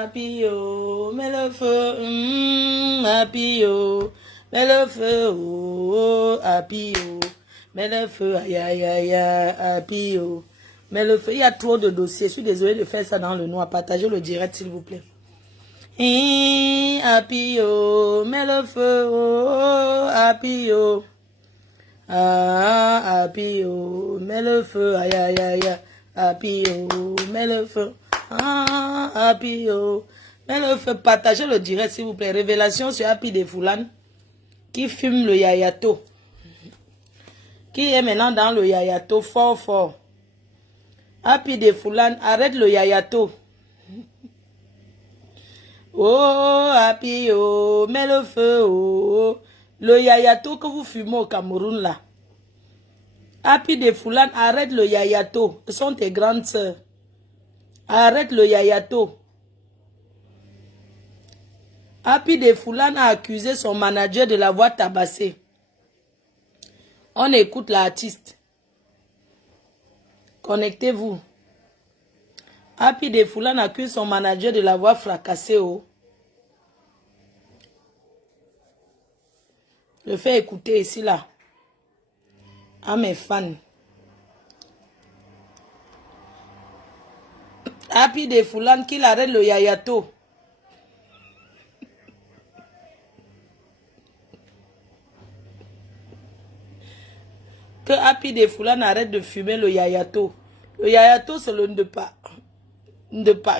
Happy, oh, mets le feu. Happy, oh, mets le feu. Oh, happy, oh, mets le feu. Aïe, aïe, aïe, aïe, happy, oh. Mais le feu, il y a trop de dossiers. Je suis désolée de faire ça dans le noir. Partagez le direct, s'il vous plaît. Happy, oh, mets le feu. Oh, happy, oh. Ah, happy, oh, mets le feu. Aïe, aïe, aïe, happy, oh, mets le feu. Ah, happy, oh, mets le feu. Partagez le direct, s'il vous plaît. Révélation sur Happy de Foulane qui fume le yayato. Qui est maintenant dans le yayato fort, fort. Happy de Foulane, arrête le yayato. Oh, happy, oh, mets le feu, oh. Le yayato que vous fumez au Cameroun, là. Happy de Foulane, arrête le yayato. Ce sont tes grandes sœurs. Arrête le yayato. Happy de Foulane a accusé son manager de l'avoir tabassé. On écoute l'artiste. Connectez-vous. Happy de Foulane accuse son manager de l'avoir fracassé. Oh. Je fais écouter ici là. À mes fans. Happy de Foulane qu'il arrête le yayato. Que Happy de Foulane arrête de fumer le yayato. Le yayato c'est le Ndepa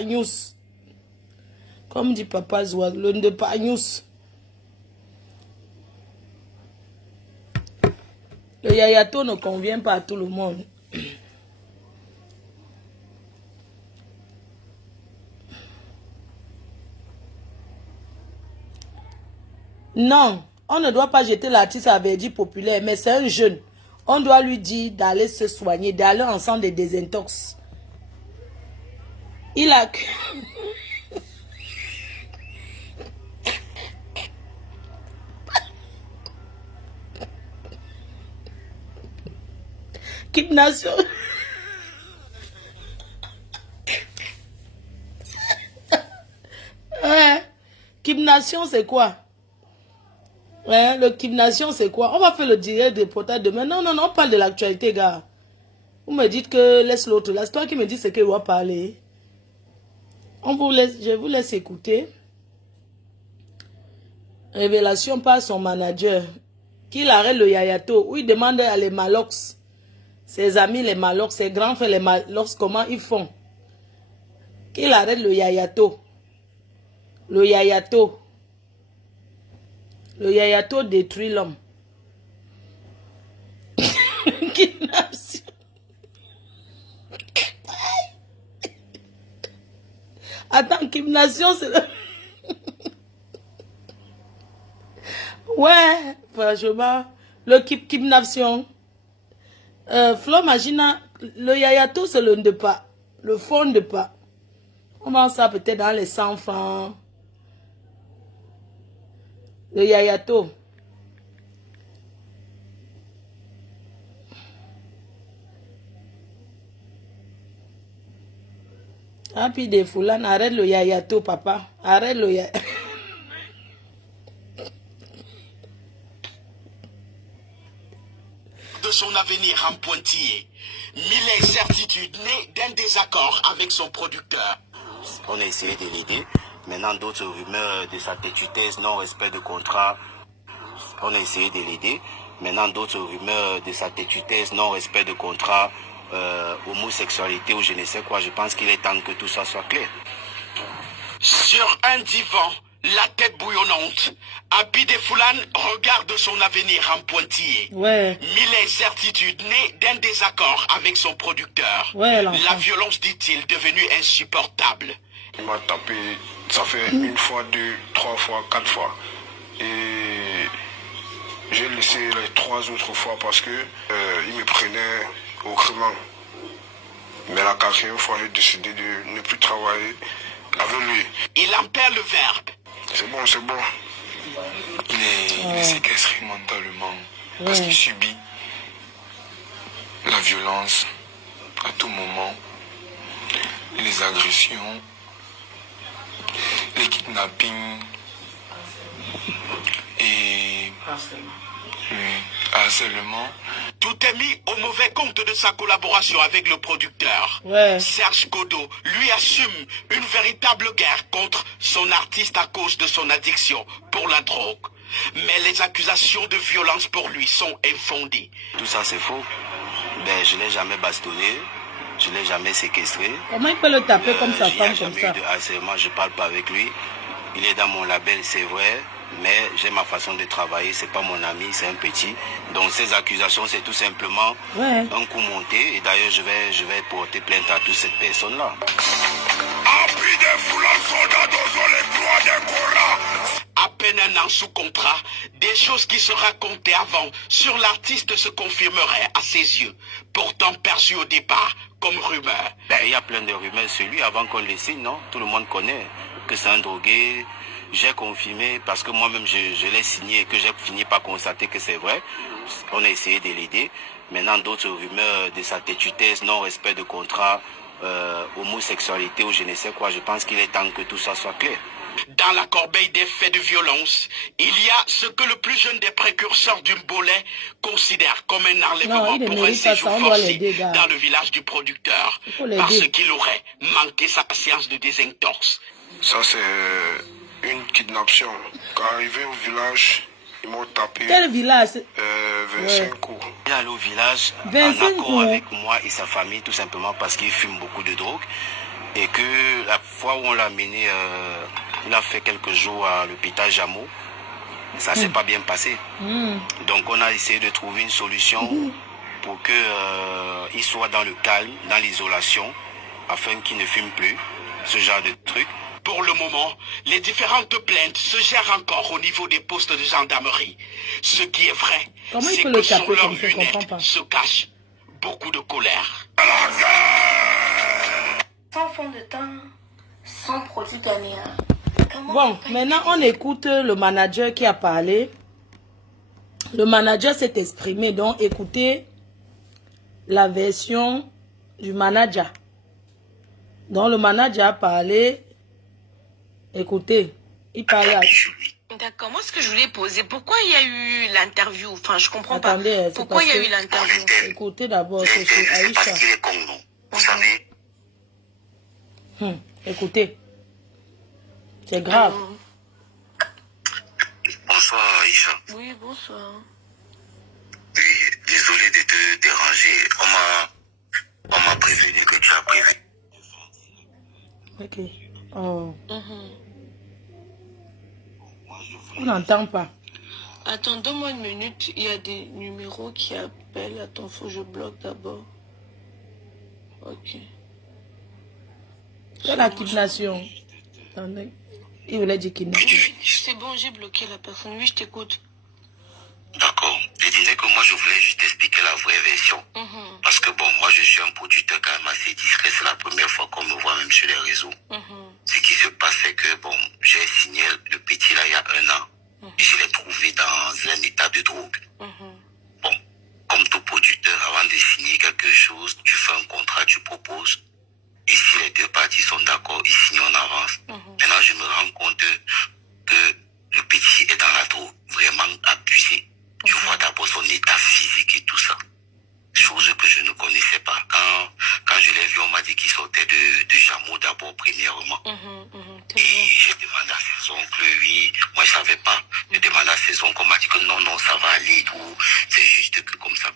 News. Comme dit Papa Zoua, le Ndepa News. Le yayato ne convient pas à tout le monde. Non, on ne doit pas jeter l'artiste à verdict populaire, mais c'est un jeune. On doit lui dire d'aller se soigner, d'aller ensemble des désintox. Il a... Kidnation. Kidnation, c'est quoi? Le kidnation, c'est quoi? On va faire le direct de portail demain. Non, non, non, on parle de l'actualité, gars. Vous me dites que laisse l'autre là. C'est toi qui me dis ce qu'il doit parler. On vous laisse, je vous laisse écouter. Révélation par son manager. Qu'il arrête le yayato. Où il demande à les malox. Ses amis les malox. Ses grands frères les malox. Comment ils font. Qu'il arrête le yayato. Le yayato. Le yayato détruit l'homme. Kidnaption. Attends, kidnaption, c'est le... Ouais, franchement, le kidnaption. Flo Magina, le yayato, c'est le Ndepa. Le fond Ndepa. On vend ça peut-être dans les 100 francs. Le yayato. Happy de Foulane, arrête le yayato, papa. Arrête le yayato. De son avenir en pointillé. Mille incertitudes nées d'un désaccord avec son producteur. On a essayé de l'aider. Maintenant, d'autres rumeurs de sa têtutesse, non-respect de contrat. On a essayé de l'aider. Maintenant, d'autres rumeurs de sa têtutesse, non-respect de contrat, homosexualité ou je ne sais quoi. Je pense qu'il est temps que tout ça soit clair. Sur un divan, la tête bouillonnante, Happy de Foulane regarde son avenir en pointillé. Ouais. Mille incertitudes nées d'un désaccord avec son producteur. Ouais, la violence, dit-il, devenue insupportable. Il m'a tapé, ça fait une fois, deux, trois fois, quatre fois. Et j'ai laissé les trois autres fois parce que il me prenait au crément. Mais la quatrième fois, j'ai décidé de ne plus travailler avec lui. Il en perd le verbe. C'est bon, c'est bon. Il est séquestré mentalement parce qu'il subit la violence à tout moment, les agressions. kidnapping et harcèlement. Tout est mis au mauvais compte de sa collaboration avec le producteur. Ouais. Serge Godot, lui, assume une véritable guerre contre son artiste à cause de son addiction pour la drogue. Mais les accusations de violence pour lui sont infondées. Tout ça c'est faux. Ben, je ne l'ai jamais bastonné, je ne l'ai jamais séquestré. Comment il peut le taper comme sa Il n'y femme a comme jamais ça? eu de harcèlement, je ne parle pas avec lui. Il est dans mon label, c'est vrai, mais j'ai ma façon de travailler, c'est pas mon ami, c'est un petit. Donc ces accusations, c'est tout simplement Ouais. un coup monté. Et d'ailleurs, je vais porter plainte à toutes ces personnes-là. À peine un an sous contrat, des choses qui se racontaient avant sur l'artiste se confirmeraient à ses yeux, pourtant perçues au départ comme rumeurs. Ben, il y a plein de rumeurs sur lui avant qu'on le signe, non? Tout le monde connaît que c'est un drogué. J'ai confirmé parce que moi-même je l'ai signé et que j'ai fini par constater que c'est vrai. On a essayé de l'aider. Maintenant, d'autres rumeurs de sa têtutesse, non-respect de contrat, homosexualité ou je ne sais quoi. Je pense qu'il est temps que tout ça soit clair. Dans la corbeille des faits de violence, il y a ce que le plus jeune des précurseurs du Mbolé considère comme un Non, enlèvement il ne pour un mérite pas séjour ça, on doit forcé l'aider, gars. dans le village du producteur, Il faut l'aider. parce qu'il aurait manqué sa séance de désintox. Ça, c'est une kidnapping. Quand arrivé au village, ils m'ont tapé Quel village? 25 coups. Il est allé au village 25 en accord coups. avec moi et sa famille, tout simplement parce qu'il fume beaucoup de drogue. Et que la fois où on l'a amené, il a fait quelques jours à l'hôpital Jameau. Ça s'est pas bien passé. Donc on a essayé de trouver une solution pour que il soit dans le calme, dans l'isolation, afin qu'il ne fume plus, ce genre de truc. Pour le moment, les différentes plaintes se gèrent encore au niveau des postes de gendarmerie. Ce qui est vrai, Comment il c'est peut que le sous taper leurs comme ça, je comprends lunettes pas. se cache beaucoup de colère. Sans fond de teint, sans produit ghanéen. Comment Bon, maintenant on écoute le manager qui a parlé. Le manager s'est exprimé, donc écoutez la version du manager. Donc le manager a parlé. Écoutez, il parlait à... D'accord, moi ce que je voulais poser, pourquoi il y a eu l'interview? Enfin, je comprends Attendez, pas. c'est Pourquoi il y a parce eu que- l'interview? Écoutez d'abord, c'est chez C'est parce Aïcha. qu'il est con, non? Vous savez, Écoutez. C'est grave. bonsoir Aïcha. Oui, bonsoir. Oui, désolé de te déranger. On m'a prévenu que tu as prévu. Ok. Oh. On n'entend pas. Attends, donne-moi une minute. Il y a des numéros qui appellent. Attends, faut que je bloque d'abord. Ok. C'est la kidnapping. Attendez. Il voulait dire kidnapping. C'est bon, j'ai bloqué la personne. Oui, je t'écoute. D'accord. Je disais que moi je voulais juste expliquer la vraie version. Parce que bon, moi je suis un producteur quand même assez discret. C'est la première fois qu'on me voit même sur les réseaux. Ce qui se passe, c'est que bon, j'ai signé le petit là il y a 1 an. Je l'ai trouvé dans un état de drogue. Bon, comme tout producteur, avant de signer quelque chose, tu fais un contrat, tu proposes. Et si les deux parties sont d'accord, ils signent en avance. Maintenant, je me rends compte que le petit est dans la drogue, vraiment abusé. Tu vois d'abord son état physique et tout ça. Chose que je ne connaissais pas. Quand je l'ai vu, on m'a dit qu'il sortait de Jameau d'abord, premièrement. Et j'ai demandé à ses oncles, oui, moi je savais pas. J'ai demandé à ses oncles, on m'a dit que non, ça va aller et tout. C'est juste que comme ça.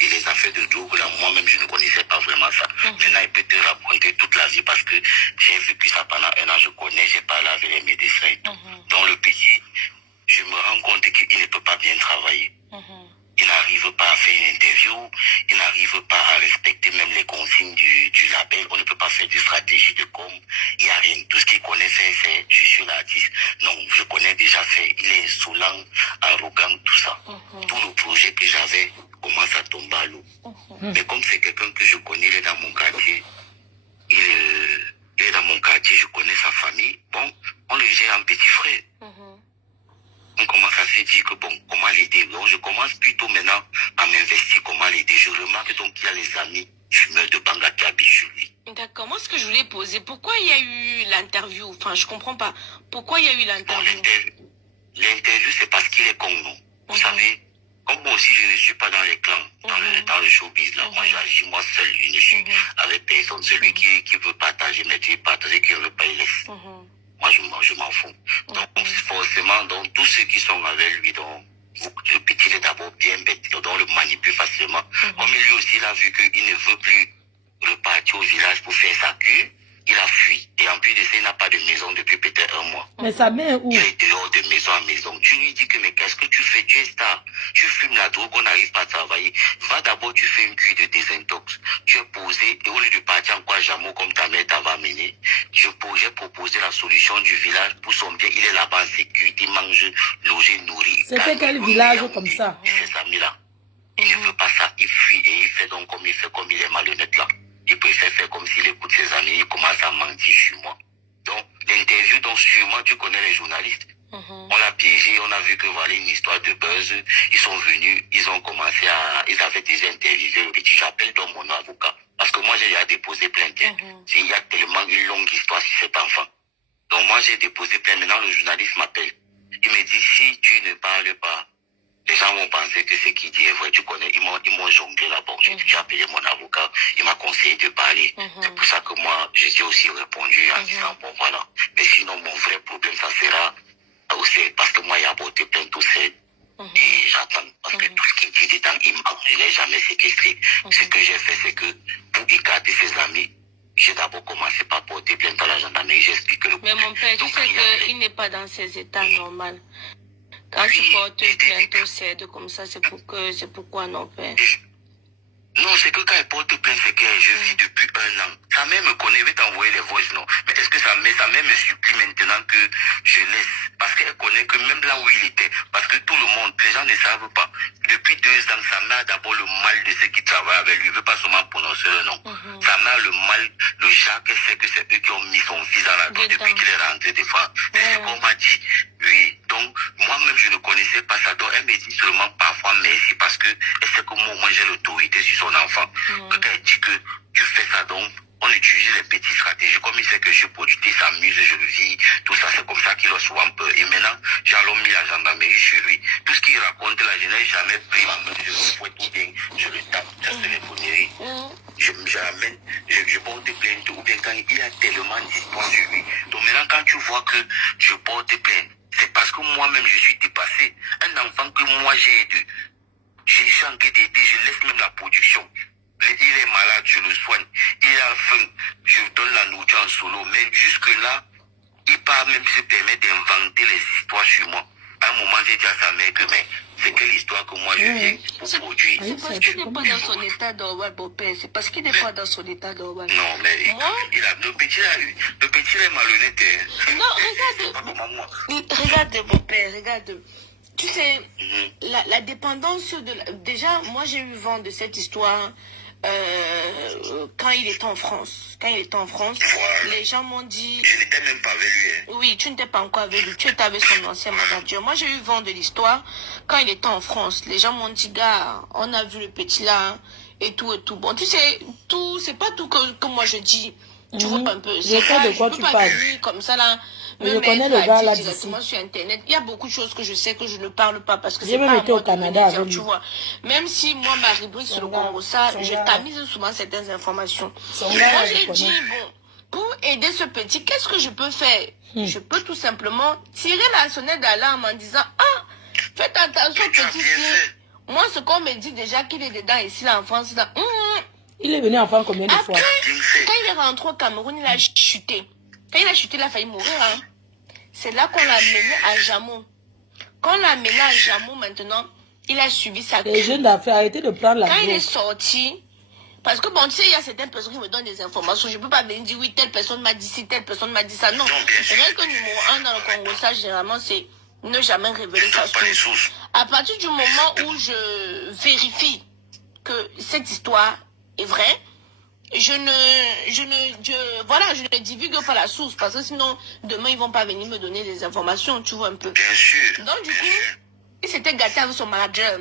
Et les affaires de drogue, là, moi-même, je ne connaissais pas vraiment ça. Maintenant, il peut te raconter toute la vie parce que j'ai vécu ça pendant 1 an, je connais, j'ai parlé avec les médecins et tout. Donc le petit, je me rends compte qu'il ne peut pas bien travailler. Il n'arrive pas à faire une interview, il n'arrive pas à respecter même les consignes du label, on ne peut pas faire de stratégie de com, il n'y a rien. Tout ce qu'il connaît faire, c'est je suis l'artiste. Non, je connais déjà faire, il est insolent, arrogant, tout ça. Tout le projet que j'avais commence à tomber à l'eau. Mais comme c'est quelqu'un que je connais, il est dans mon quartier, il est dans mon quartier, je connais sa famille, bon, on le gère en petit frère. On commence à se dire que bon, comment l'aider. Donc je commence plutôt maintenant à m'investir, comment l'aider. Je remarque donc qu'il y a les amis fumeurs de Banga qui habitent chez lui. D'accord. Moi, ce que je voulais poser, pourquoi il y a eu l'interview? Enfin, je comprends pas. Pourquoi il y a eu Bon, l'interview? l'interview, c'est parce qu'il est comme nous. Vous savez, comme moi aussi, je ne suis pas dans les clans, dans le showbiz là. Moi, j'agis moi seul. Je ne suis avec personne. Celui qui veut partager, mais tu partager, qui ne veut pas, il laisse. Moi, je m'en fous. Donc, forcément, donc, tous ceux qui sont avec lui, donc, le petit il est d'abord bien bête, donc on le manipule facilement. Comme lui aussi, il a vu qu'il ne veut plus repartir au village pour faire sa cure, il a fui. Et en plus de ça, il n'a pas de maison depuis peut-être un mois. Mais sa mère est où? Il est dehors de maison en maison. Tu lui dis que, mais qu'est-ce que tu fais? Tu es star. Tu fumes la drogue, on n'arrive pas à travailler. Va d'abord, tu fais une cure de désintox. Tu es posé, et au lieu de partir en quoi Jamo comme ta mère t'avait amené, j'ai proposé la solution du village pour son bien. Il est là-bas en sécurité, mange, logé, nourri. C'était quel village comme ça? Il fait ça, là. Il ne veut pas ça. Il fuit et il fait donc comme il est malhonnête là. Il préfère faire comme s'il écoute ses amis. Il commence à mentir sur moi. Donc, l'interview, donc sûrement tu connais les journalistes. On l'a piégé, on a vu que voilà une histoire de buzz. Ils sont venus, ils ont commencé ils avaient déjà interviewé le petit. J'appelle donc mon avocat. Parce que moi, j'ai déjà déposé plainte. Il y a tellement une longue histoire sur cet enfant. Donc moi, j'ai déposé plainte. Maintenant, le journaliste m'appelle. Il me dit, si tu ne parles pas, les gens vont penser que ce qu'il dit est vrai. Tu connais, ils m'ont jonglé là-bas. J'ai appelé mon avocat. Il m'a conseillé de parler. C'est pour ça que moi, j'ai aussi répondu en disant, bon voilà. Mais sinon, mon vrai problème, ça sera aussi parce que moi, il a porté plainte tout seul. Et j'attends. Parce que tout ce qu'il dit dedans, il ment. Je ne l'ai jamais séquestré. Ce que j'ai fait, c'est que pour écarter ses amis, j'ai d'abord commencé par porter plainte à la gendarmerie. J'explique le Mais mon père, tu sais qu'il n'est pas dans ses états normaux. Quand tu portes plainte au CED comme ça, c'est pourquoi non, père? Non, c'est que quand elle porte plainte, c'est que je vis depuis un an. Sa mère me connaît, elle veut t'envoyer les voices, non. Mais est-ce que sa mère me supplie maintenant que je laisse? Parce qu'elle connaît que même là où il était, parce que tout le monde, les gens ne savent pas. Depuis 2 ans, sa mère a d'abord le mal de ceux qui travaillent avec lui. Il ne veut pas seulement prononcer le nom. Sa mère a le mal, le Jacques sait que c'est eux qui ont mis son fils dans la drogue depuis qu'il est rentré de France. C'est ce qu'on m'a dit. Oui, donc moi-même je ne connaissais pas ça. Donc elle me dit seulement parfois merci parce que elle sait que moi au moins j'ai l'autorité sur son enfant. Quand elle dit que tu fais ça, donc on utilise les petites stratégies. Comme il sait que je produis, il s'amuse, je le vis, tout ça, c'est comme ça qu'il a souvent peur. Et maintenant, j'ai alors mis la gendarmerie sur lui. Tout ce qu'il raconte là, je n'ai jamais pris ma main, je le fouette ou bien je le tape. Ça c'est les conneries. Je porte plainte ou bien quand il y a tellement d'histoires sur lui. Donc maintenant, quand tu vois que je porte plainte, c'est parce que moi-même je suis dépassé. Un enfant que moi j'ai aidé, j'ai chanté d'aider, je laisse même la production. Il est malade, je le soigne. Il a faim, je donne la nourriture en solo. Mais jusque-là, il part même se permettre d'inventer les histoires sur moi. À un moment, j'ai dit à sa mère que mais c'est quelle histoire que moi je viens pour produire. C'est parce qu'il n'est pas dans son état normal, mon père. C'est parce qu'il n'est pas dans son état normal. Non, mais moi, le petit est malhonnête. Non, regarde mon père, regarde. Tu sais, la dépendance de... Déjà, moi j'ai eu vent de cette histoire quand il était en France. Quand il était en France, voilà. Les gens m'ont dit... Je n'étais même pas avec lui. Oui, tu n'étais pas encore avec lui. Tu étais avec son ancien manager. Moi, j'ai eu vent de l'histoire quand il était en France. Les gens m'ont dit, gars, on a vu le petit là, et tout, et tout. Bon, tu sais, tout, c'est pas tout que moi je dis. Tu vois un peu. Je sais de quoi tu parles. Comme ça là. Je connais le gars là d'ici. Directement sur Internet. Il y a beaucoup de choses que je sais que je ne parle pas parce que j'ai c'est même pas été au Canada avec lui. tu vois. Même si moi, ma rubrique sur le Congo, ça, je tamise souvent certaines informations. Moi, j'ai dit, bon, pour aider ce petit, qu'est-ce que je peux faire? Je peux tout simplement tirer la sonnette d'alarme en disant, ah, faites attention petit fille. Moi, ce qu'on me dit déjà qu'il est dedans ici là en France, là, il est venu en France combien de fois? Quand il est rentré au Cameroun, il a chuté. Quand il a chuté, il a failli mourir. Hein. C'est là qu'on l'a mené à Jamou. Quand on l'a mené à Jamou, maintenant, il a suivi sa cure. Les jeunes d'affaires, arrêtez de prendre la Quand il est sorti, parce que bon, tu sais, il y a certaines personnes qui me donnent des informations. Je ne peux pas venir dire, oui, telle personne m'a dit ci, telle personne m'a dit ça. Non. C'est vrai que numéro 1 dans le Congo, ça, généralement, c'est ne jamais révéler sa source. À partir du moment où je vérifie que cette histoire est vraie, je ne divulgue pas la source parce que sinon, demain, ils vont pas venir me donner des informations, tu vois un peu. Bien sûr. Donc, du coup, il s'était gâté avec son manager.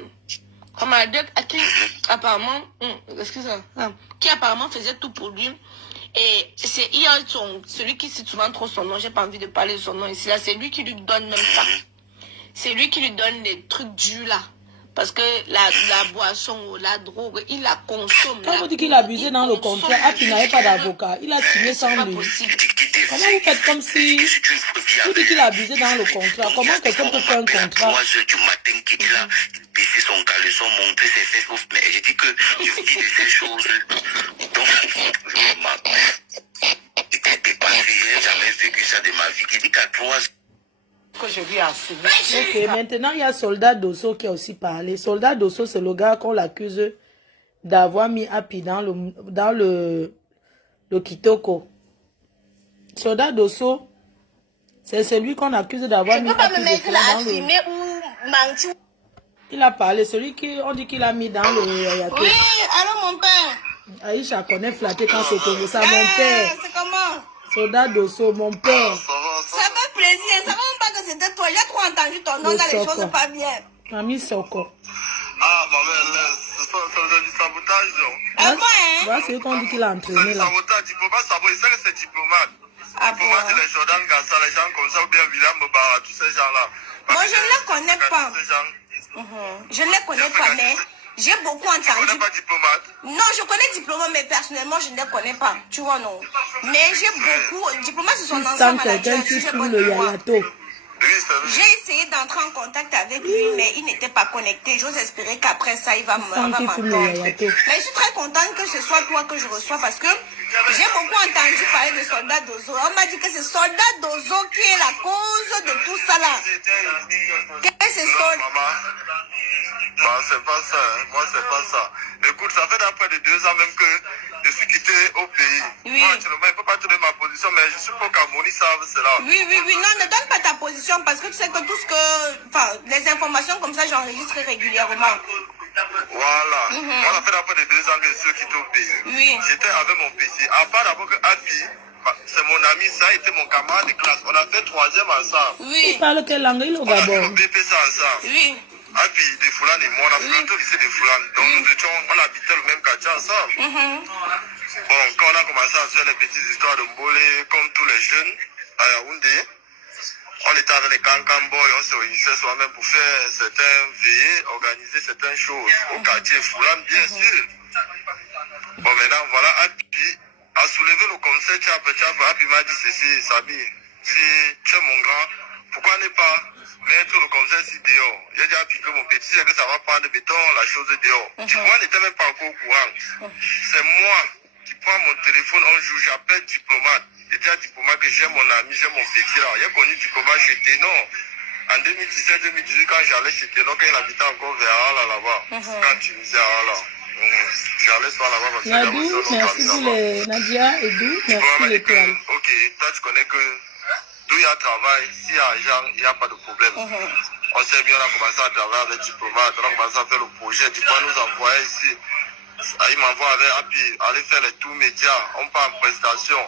Son manager à qui, apparemment, qui apparemment faisait tout pour lui. Et il y a celui qui cite souvent trop son nom, j'ai pas envie de parler de son nom ici, là, c'est lui qui lui donne même ça. C'est lui qui lui donne les trucs durs là. Parce que la boisson ou la drogue, il la consomme. Quand vous dites qu'il a abusé dans le contrat, Happy n'avait pas d'avocat. Il a signé sans lui. Comment vous faites comme si... Vous dites qu'il a abusé dans le contrat. Comment quelqu'un peut faire un contrat? 3 heures du matin qu'il est là, il baissait son caleçon, montrer ses fesses. Mais j'ai dit que je vous dis de ces choses. Donc, je m'appelle. J'étais dépassé, j'ai jamais vécu ça de ma vie. Il dit qu'à 3 heures. Que je lui ai assigné. Ok, maintenant il y a Soldat Dosso qui a aussi parlé. Soldat Dosso, c'est le gars qu'on l'accuse d'avoir mis Happy dans le Kitoko. Soldat Dosso, c'est celui qu'on accuse d'avoir mis Happy dans le... Il a parlé, celui qui on dit qu'il a mis dans le Yayato. Oui, allô mon père. Aïcha connaît flatté quand c'est comme ça, mon père. C'est comment? Soldat Dosso, mon père. Ça fait plaisir, ça va même pas que c'était toi. J'ai trop entendu ton nom dans les choses pas bien. Mamie Soko. Ah, ma mère, ça faisait du sabotage, non? Ah bon, hein? Voilà celui qu'on dit qu'il a entraîné C'est du là. sabotage, diplomate, il sait que c'est diplomate. Ah bon? Diplomate, c'est les Jordan Gassa, les gens comme ça, ou bien William Mobara, tous ces gens-là. Moi, je ne les connais pas. Ces gens. Je ne les connais pas, mais j'ai beaucoup Tu entendu. connais pas diplomate? Non, je connais Diplomate, mais personnellement, je ne les connais pas. Tu vois, non. Mais j'ai beaucoup... Diplomate, c'est son Il ancien sent quelqu'un manager. qui Si j'ai fume bonne le mémoire. Yayato. Oui, c'est vrai. J'ai essayé d'entrer en contact avec lui, mais il n'était pas connecté. J'ose espérer qu'après ça, il va Sans qu'il fume le m'entendre. Yayato. Mais je suis très contente que ce soit toi que je reçois parce que j'ai beaucoup entendu parler de Soldat Dozo. On m'a dit que c'est Soldat Dozo qui est la cause de tout ça là. Qu'est-ce que c'est Non, Soldat? maman. Bah, c'est pas ça, hein. Moi, c'est pas ça. Écoute, ça fait d'après de 2 ans même que je suis quitté au pays. Oui. Moi, actuellement, il ne peut pas te donner ma position, mais je suis pour qu'Amoni savent cela. Oui, oui, oui. Non, ne donne pas ta position parce que tu sais que tout ce que... Enfin, les informations comme ça, j'enregistre régulièrement. Voilà. Moi, ça fait d'après de 2 ans que je suis quitté au pays. Oui. J'étais avec mon PC. À part d'abord que Happy, c'est mon ami, ça a été mon camarade de classe. On a fait 3e ensemble. Oui. Il parle quelle langue? Il est au On a fait le Gabon. BPC ensemble. Oui. Happy, des Foulane et moi, on a fait au lycée des Foulane. Donc, on habitait le même quartier ensemble. Bon, quand on a commencé à faire les petites histoires de Mbolé, comme tous les jeunes à Yaoundé, on était avec les Cancan Boys, on se réunissait soi-même pour faire certains veillées, organiser certaines choses au quartier Foulane, bien sûr. Bon, maintenant, voilà, Happy a soulevé le concept Happy m'a dit ceci, Sabi, si tu es mon grand, pourquoi ne pas mettre le concept ici dehors? J'ai dit à Happy que mon petit, c'est que ça va prendre, mettons, la chose dehors. Moi, n'était même pas encore au courant. C'est moi qui prends mon téléphone un jour, j'appelle Diplomate. J'ai dit à Diplomate que j'ai mon ami, j'ai mon petit là. J'ai connu Diplomate chez Ténon. En 2017-2018, quand j'allais chez Ténon, quand il habitait encore vers là-bas, quand tu me disais là. J'allais soir là-bas parce que Nadou, merci pour les... Nadia et Dou, merci pour l'étoile. ok, toi tu connais que d'où il y a travail, s'il y a argent, il n'y a pas de problème. On s'est bien, on a commencé à travailler avec Diplomate, on a commencé à faire le projet. Diplomate nous envoyait ici. Il m'envoie avec Happy, aller faire les tours médias, on part en prestation.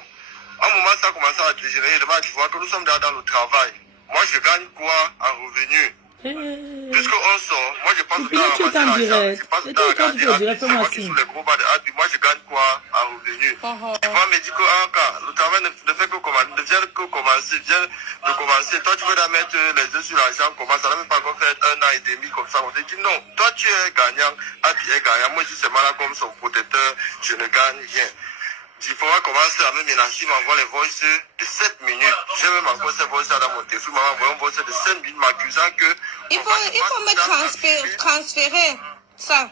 À un moment, ça a commencé à dégénérer. Il m'a dit, vois que nous sommes dans le travail. Moi, je gagne quoi en revenu? Puisqu'on sort, moi je passe le temps à ramasser l'argent. Je passe le temps à regarder Happy. C'est moi qui suis sur les gros bas de Happy. Moi, je gagne quoi en revenu? Tu vois, me dit que le travail ne fait que commencer, ne vient que commencer, vient de commencer. Toi, tu veux la mettre les yeux sur l'argent, comment ça n'a même pas encore fait 1 an et demi comme ça. On te dit non, toi tu es gagnant, Happy est gagnant. Moi, je suis seulement là comme son protecteur, je ne gagne rien. Il faudra commencer à même énergie, m'envoie les voices de 7 minutes. J'ai même encore ces voices dans mon téléphone, m'a envoyé une voice de 5 minutes m'accusant que... Il faut me transférer ça.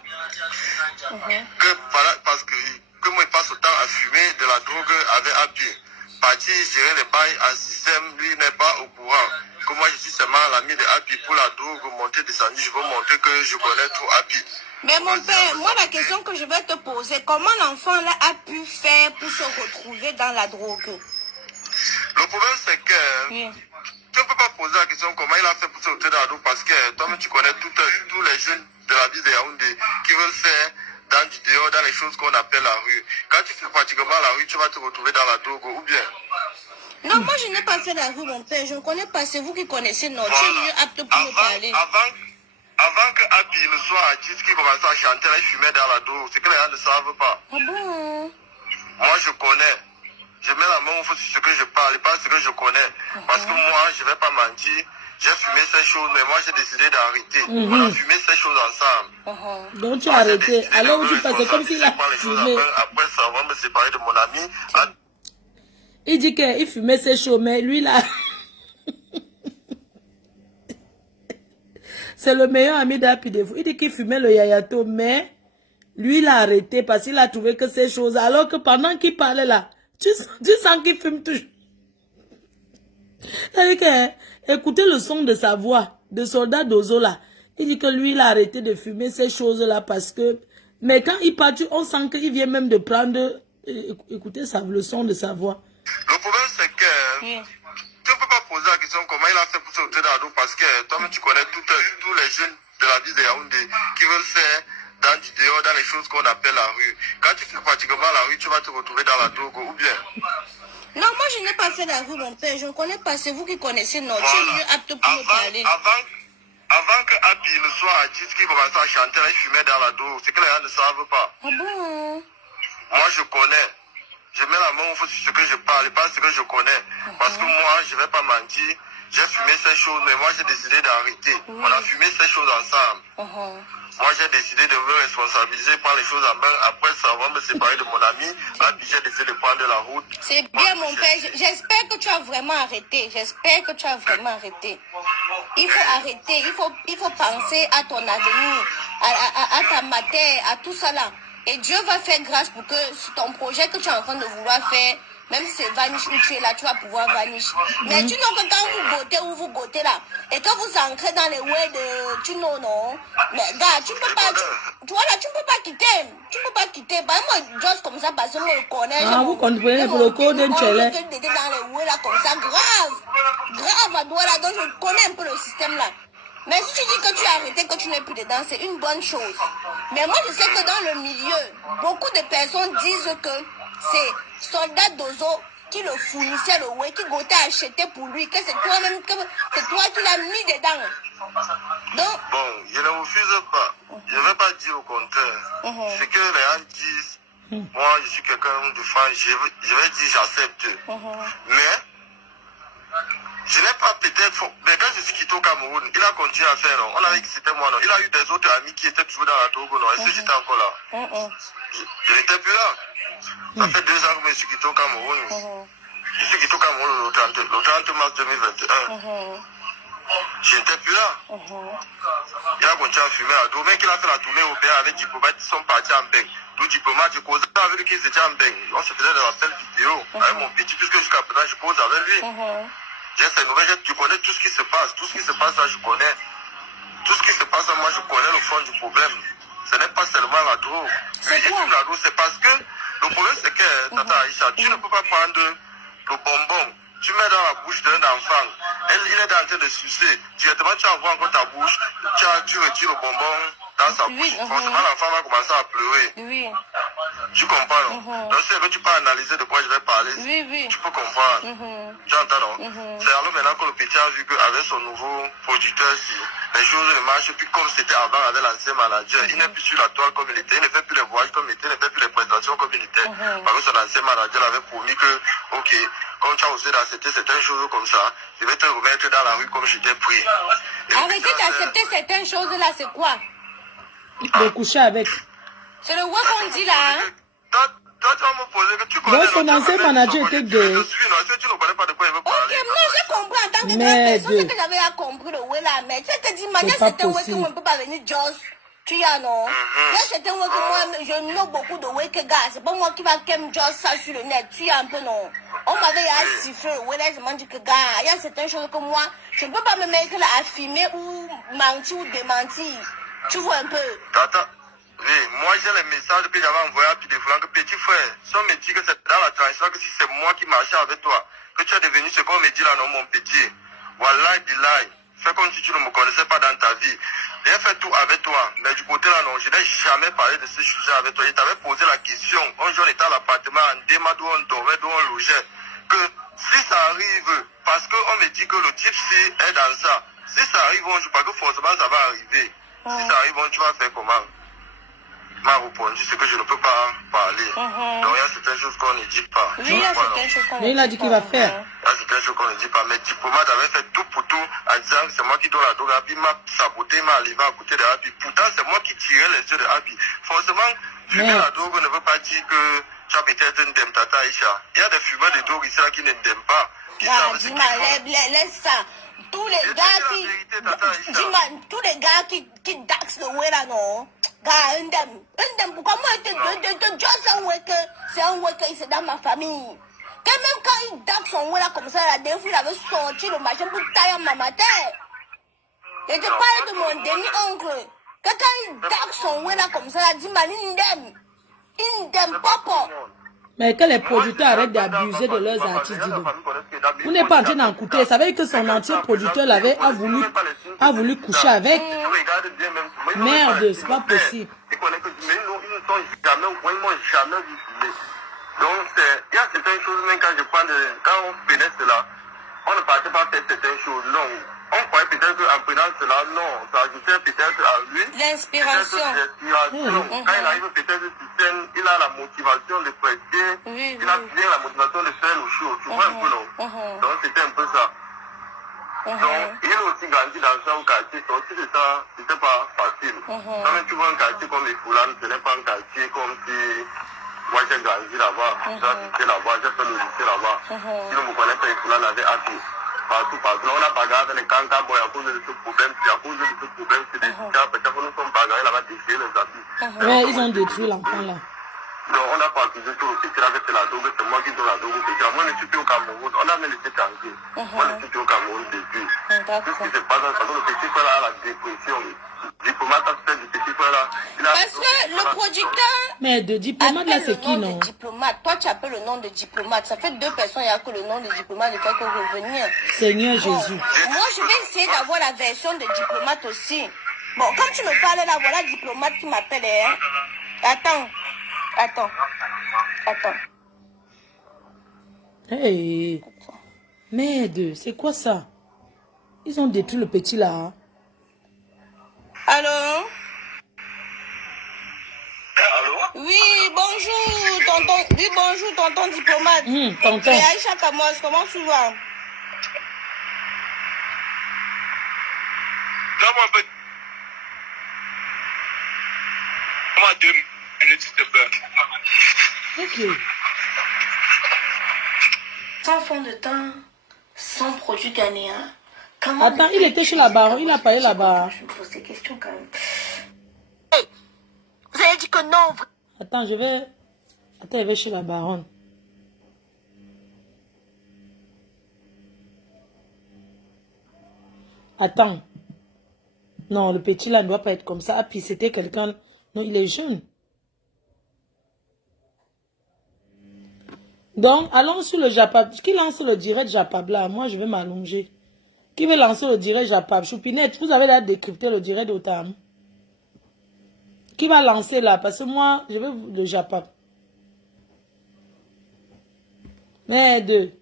Parce que moi, il passe autant à fumer de la drogue avec Happy. Parti gérer les bails en système, lui n'est pas au courant. Que moi, je suis seulement l'ami de Happy pour la drogue, monter, descendre. Je veux montrer que je connais tout Happy. Mais mon père, moi la question que je vais te poser, comment l'enfant là a pu faire pour se retrouver dans la drogue? Le problème c'est que tu ne peux pas poser la question comment il a fait pour se retrouver dans la drogue parce que toi-même tu connais tous les jeunes de la ville de Yaoundé qui veulent faire dans du dehors, dans les choses qu'on appelle la rue. Quand tu fais pratiquement la rue, tu vas te retrouver dans la drogue ou bien. Non, moi je n'ai pas fait la rue mon père, je ne connais pas, c'est vous qui connaissez, non, tu es mieux apte pour me parler. Avant que Happy, le soir artiste qui commençait à chanter, il fumait dans la drogue. C'est que les gens ne savent pas. Ah bon? Moi, je connais. je mets la main au feu sur ce que je parle, pas ce que je connais. Parce que moi, je ne vais pas mentir. J'ai fumé ces choses, mais moi, j'ai décidé d'arrêter. On a fumé ces choses ensemble. Donc, tu as arrêté. Alors, tu passais comme s'il a fumé. Après ça, on va me séparer de mon ami. Il dit qu'il fumait ces choses, mais lui, là... C'est le meilleur ami d'Happy de vous. Il dit qu'il fumait le yayato, mais lui, il a arrêté parce qu'il a trouvé que ces choses... Alors que pendant qu'il parlait là, tu sens qu'il fume toujours. C'est-à-dire que, écoutez le son de sa voix, de Soldat Dozo là. Il dit que lui, il a arrêté de fumer ces choses-là parce que... Mais quand il part, on sent qu'il vient même de prendre... Écoutez le son de sa voix. Le problème, c'est que... Tu ne peux pas poser la question comment il a fait pour se retrouver dans la rue parce que toi-même, tu connais tous les jeunes de la ville de Yaoundé qui veulent faire dans du dehors, dans les choses qu'on appelle la rue. Quand tu fais pratiquement la rue, tu vas te retrouver dans la drogue ou bien... Non, moi je n'ai pas fait la rue, mon père. Je ne connais pas. C'est vous qui connaissez. Non, tu es mieux apte pour me parler. Avant que Happy le soit artiste qui commençait à chanter, il fumait dans la drogue. C'est que les gens ne savent pas. Ah bon? Moi, je connais. Je mets la main au feu sur ce que je parle, pas ce que je connais. Parce que moi, je ne vais pas mentir. J'ai fumé ces choses, mais moi, j'ai décidé d'arrêter. On a fumé ces choses ensemble. Moi, j'ai décidé de me responsabiliser, prendre les choses en main. Après ça, on va me séparer de mon ami. Puis j'ai décidé de prendre la route. C'est bien, mon père. J'espère que tu as vraiment arrêté. J'espère que tu as vraiment arrêté. Il faut arrêter. Il faut penser à ton avenir, à ta matière, à tout ça là. Et Dieu va faire grâce pour que ton projet que tu es en train de vouloir faire, même si c'est vanish où tu es là, tu vas pouvoir vanish. Mais tu know que quand vous goûtez là, et que vous entrez dans les way de, tu know, non, mais gars, tu peux pas, tu vois là, tu peux pas quitter. Tu peux pas quitter. Bah, moi, juste comme ça, parce que moi, je connais. Ah, vous comprenez pour le code d'un challenge. Dans les way là, comme ça, grave à doigt là, donc je connais un peu le système là. Mais si tu dis que tu as arrêté, que tu n'es plus dedans, c'est une bonne chose. Mais moi, je sais que dans le milieu, beaucoup de personnes disent que c'est Soldat Dozo qui le fournissait le way, qui goûtait à acheter pour lui, que c'est toi-même, que c'est toi qui l'as mis dedans. Donc, bon, je ne refuse pas. Je ne vais pas dire au contraire. Ce que les gens disent, moi, je suis quelqu'un de franc, je vais dire j'accepte. Mais, je n'ai pas peut-être... Mais quand je suis quitté au Cameroun, il a continué à faire, non. On avait dit que c'était moi, non. Il a eu des autres amis qui étaient toujours dans la Togo, non. Est-ce que j'étais encore là? Je n'étais plus là. Ça fait 2 ans que je suis quitté au Cameroun. Je suis quitté au Cameroun le 30 mars 2021. Je n'étais plus là. Il a continué à fumer à dos. Même qu'il a fait la tournée européenne avec Diplomate, ils sont partis en Beng. Tout Diplomate, je causais avec lui qu'ils étaient en Beng. On se faisait de la seule vidéo avec mon petit, puisque jusqu'à présent, je pose avec lui. J'ai ces nouvelles, tu connais tout ce qui se passe. Tout ce qui se passe là, je connais. Tout ce qui se passe là, moi, je connais le fond du problème. Ce n'est pas seulement la drogue. C'est quoi? La drogue, c'est parce que le problème, c'est que, Tata Aïcha, tu ne peux pas prendre le bonbon. Tu mets dans la bouche d'un enfant. Il est en train de sucer. Directement, tu envoies encore ta bouche. Tu retires le bonbon dans sa bouche. Forcément, l'enfant va commencer à pleurer. oui. Tu comprends, non? Donc, si tu peux analyser de quoi je vais parler, tu peux comprendre. Tu entends, non? C'est alors maintenant que le petit a vu qu'avec son nouveau producteur, les choses ne marchent plus comme c'était avant avec l'ancien manager. Il n'est plus sur la toile comme il était, il ne fait plus les voyages comme il était, il ne fait plus les présentations comme il était. Parce que son ancien manager avait promis que, ok, quand tu as osé d'accepter certaines choses comme ça, je vais te remettre dans la rue comme je t'ai pris. Arrêtez d'accepter certaines choses là, c'est quoi? De coucher avec. C'est le way qu'on dit là, hein? Toi, tu vas me poser que tu connais. Donc, son ancien manager était gay. Je suis, non, si tu ne connais pas de quoi il veut parler. Ok, moi j'ai compris en tant que grande personne, ce que j'avais à compris le way là, mais tu sais que d'une manière, c'est un way que on ne peut pas venir just. Tu as non? Là, c'est un way que moi, je know beaucoup de way que gars, c'est pas moi qui va kem just ça sur le net, tu as un peu non? On m'avait sifflé le way là, je m'en dis que gars, il y a certaines choses que moi, je ne peux pas me mettre là à filmer ou mentir ou démentir. Tu vois un peu? Tata. Oui, moi j'ai les messages que j'avais envoyés à Pidefoulan que petit frère, si on me dit que c'est dans la transition, que si c'est moi qui marchais avec toi, que tu es devenu ce qu'on me dit là, non mon petit, Wallah Billah, fais comme si tu ne me connaissais pas dans ta vie. J'ai fait tout avec toi, mais du côté là non, je n'ai jamais parlé de ce sujet avec toi. Je t'avais posé la question, un jour on était à l'appartement, en déma d'où on dormait, d'où on logeait, que si ça arrive, parce qu'on me dit que le type-ci est dans ça, si ça arrive, on joue pas que forcément ça va arriver. Si ça arrive, tu vas faire comment? m'a répondu, c'est que je ne peux pas parler. Donc il y a certaines choses qu'on ne dit pas. Oui, il y a certaines choses qu'on ne dit pas. Mais il a dit qu'il va faire. Il y a certaines choses qu'on ne dit pas. Mais diplomate avait fait tout pour tout en disant que c'est moi qui donne la drogue. Puis il m'a saboté, il m'a arrivé à côté de Happy. Pourtant, c'est moi qui tirais les yeux de Happy. Forcément, fumer la drogue ne veut pas dire que tu as peut-être une dème tata Aïcha. Il y a des fumeurs de drogue ici là qui ne t'aiment pas. Qui savent ce qu'ils font. Laisse ça. Tous les gars qui... Dis-moi, tous les gars qui daxent le way là, non? Gars, un dème. Pourquoi moi, c'est un way que c'est dans ma famille. Que même quand il daxe son way là comme ça, la dernière fois, il avait sorti le machin pour tailler ma matin. Je te parle de mon demi-oncle. Que quand il daxe son way là comme ça, dis-moi, une dème, papa. Mais que les producteurs arrêtent d'abuser de leurs artistes, dis donc. Vous n'êtes pas en train d'écouter. Ça veut dire que son ancien producteur a voulu coucher avec. Merde, c'est pas possible. Donc, il y a certaines choses, même quand on pénètre cela, on ne partait pas faire certaines choses. Non. On croyait peut-être qu'en prenant cela, non, ça ajoutait peut-être à lui. L'inspiration. Quand il arrive peut-être sur scène, il a la motivation de prêter, il a bien la motivation de faire le show. Tu vois un peu, non? Donc c'était un peu ça. Donc il a aussi grandi dans un quartier, donc si c'est ça, c'était pas facile. Quand même tu vois un quartier comme les Foulanes, ce n'est pas un quartier comme si... Moi j'ai grandi là-bas, j'ai habité là-bas, j'ai fait le lycée là-bas. Si on ne me connaît pas, les Foulanes avaient appris. Partout. On a bagarré avec les cancans à cause de ce problème. C'est à cause de ce problème, c'est des cas. Peut-être que nous sommes bagarrés là-bas, déchirés les habits. Ouais, ils ont détruit l'enfant là. Donc on n'a pas accusé tout aussi. C'est la drogue, c'est moi qui donne la drogue. Moi, je ne suis plus au Cameroun. On a même laissé tranquille. Moi, je ne suis plus au Cameroun depuis. Tout ce qui se passe, parce que le petit frère a la dépression. Diplomate a fait du petit frère là. Parce que le producteur. Mais de diplomate là, c'est qui, non? Diplomate. Toi, tu appelles le nom de diplomate. Ça fait 2 personnes, il n'y a que le nom de diplomate de fait que revenir. Seigneur Jésus. Moi, je vais essayer d'avoir la version de diplomate aussi. Bon, comme tu me parles là, voilà diplomate qui m'appelle. Hein. Attends. Hey. Merde, c'est quoi ça? Ils ont détruit le petit là. Hein? Allô? Oui, bonjour, tonton. Oui, bonjour, tonton diplomate. Tonton. C'est Aïcha Kamos, comment tu vas? Donne-moi un peu. Donne-moi 2 minutes, s'il te plaît. Ok. Sans fond de teint, sans produit ghanéen. Comment Attends, il était chez la baronne, il a parlé là-bas. Je me pose des questions quand même. Hey, vous avez dit que non. Attends, je vais chez la baronne. Attends. Non, le petit là ne doit pas être comme ça. Ah, puis c'était quelqu'un... Non, il est jeune. Donc, allons sur le Japab. Qui lance le direct Japab là? Moi, je vais m'allonger. Qui veut lancer le direct Japab? Choupinette, vous avez là décrypté le direct d'Otam. Qui va lancer là? Parce que moi, je veux le Japab. Merde.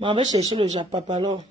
On va chercher le Japab alors.